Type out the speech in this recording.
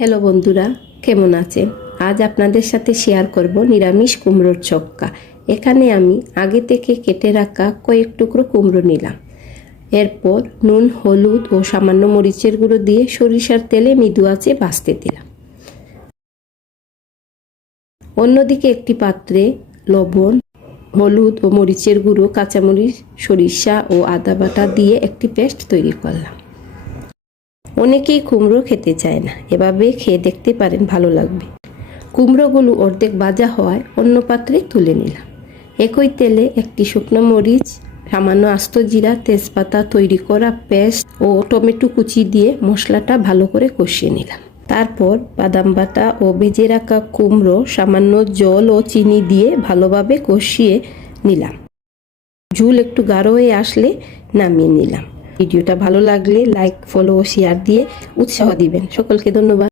Hello বন্ধুরা, কেমন আছেন? আজ আপনাদের সাথে শেয়ার করব নিরামিষ কুমড়োর চক্কা। এখানে আমি আগে থেকে কেটে রাখা কয়েক টুকরো কুমড়ো নিলাম। এরপর নুন, হলুদ ও সামান্য মরিচের গুঁড়ো দিয়ে সরিষার তেলে মৃদু আঁচে ভাজতে দিলাম। অন্যদিকে একটি পাত্রে লবণ, হলুদ ও মরিচের গুঁড়ো, কাঁচামরিচ, সরিষা ও আদা বাটা দিয়ে একটি পেস্ট তৈরি করলাম। অনেকেই কুমড়ো খেতে চায় না, এভাবে খেয়ে দেখতে পারেন, ভালো লাগবে। কুমড়োগুলো অর্ধেক ভাজা হওয়ায় অন্য পাত্রে তুলে নিলাম। একই তেলে একটি শুকনো মরিচ, সামান্য আস্ত জিরা, তেজপাতা, তৈরি করা পেস্ট ও টমেটো কুচি দিয়ে মশলাটা ভালো করে কষিয়ে নিলাম। তারপর বাদাম বাটা ও ভেজে রাখা কুমড়ো, সামান্য জল ও চিনি দিয়ে ভালোভাবে কষিয়ে নিলাম। ঝোল একটু গাঢ় হয়ে আসলে নামিয়ে নিলাম। ভিডিওটা ভালো লাগলে লাইক, ফলো ও শেয়ার দিয়ে উৎসাহ দিবেন। সকলকে ধন্যবাদ।